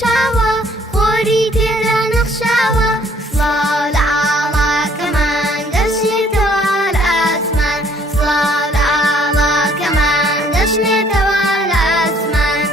چاوە خۆری تێدا نەخشاوە سڵاو لە ئاڵاکەمان دەچێتەوە لە ئاسمان سڵاو لە ئاڵاکەمان دەچێتەوە لە ئاسمان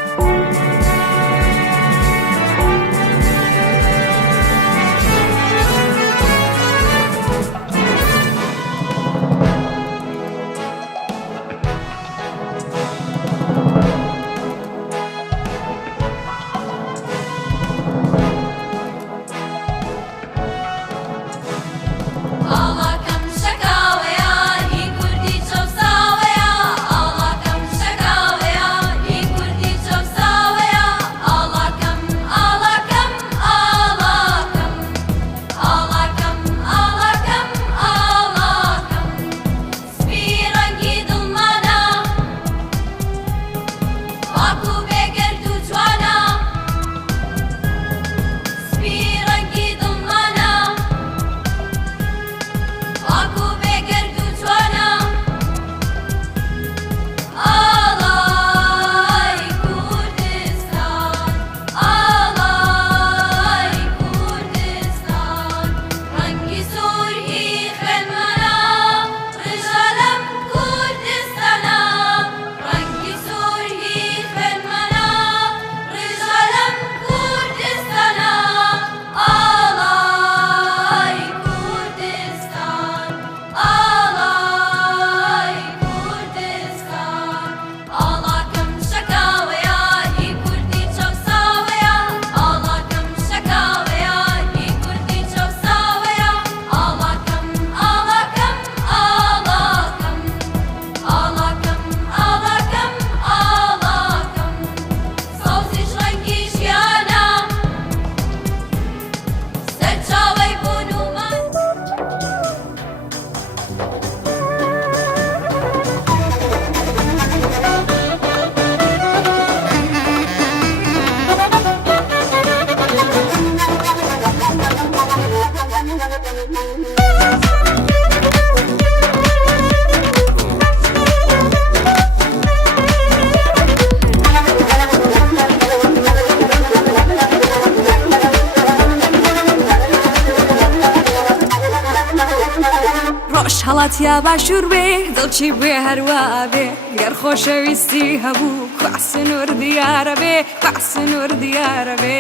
هەڵاتیا باشوور بێ دڵچی بێ هەروە بێ گەر خۆشەویستی هەبوو کواسنوور دیارە بێ کواسنوور دیارە بێ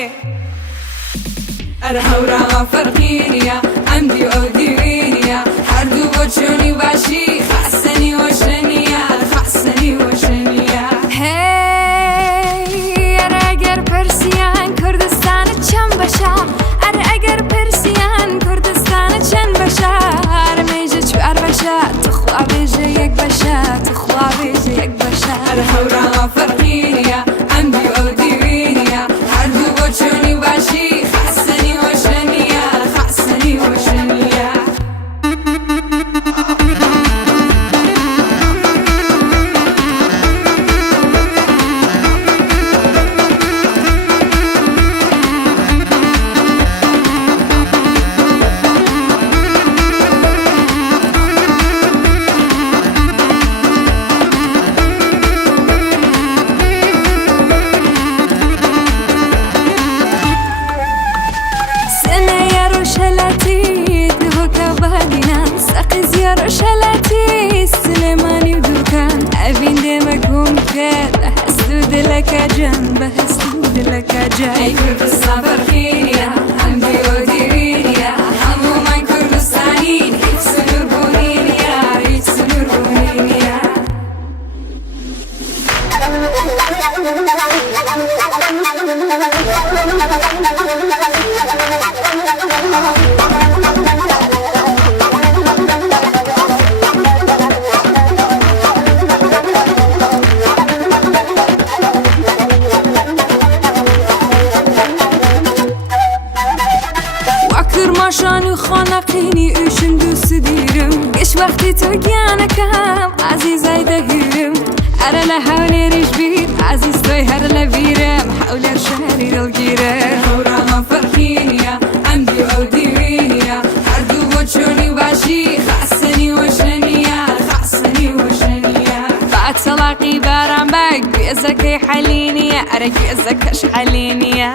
ئەرە هەوراوە فەرقی نییە ئەمدی ئەو دیوینە هەردوو بۆ چۆنی باشی خاستنی وەشە نییە خاستنی وەشە نییە هەی ئەرە ئەگەر پرسیان کوردستانت چەند بەشە ئەرە ئەگەر پرسیان کوردستانت چەند بەشە تخوا بێژە یەک بەشە تخوا بێژە یەک بەشە هەرە هەوراوە فەرقی نییە ئەمدی ئەو دیوینە هەردوو بۆ چۆنی باشی خاستنی وەشە نییە خاستنی وەشە نییە أي كردستان فرقينيا عندي وديرينيا هموما كردستانين هيك سنور بونينيا هيك سنور بونينيا ماشانی خانقینی اشن دوست دیرم گش وقتی تو گیانکم عزیزای دهیرم اره لحولی ریش بیر عزیز توی هر لبیرم حول شهری دلگیرم هورا ما فرقینیا عندي او دیوینیا هر دو بچونی باشی خاصنی وشنیا خاصنی وشنیا بعد طلاقی برام بگ گوێزەکەی حەلینیە ئەرە گوێزەکەش حەلینیە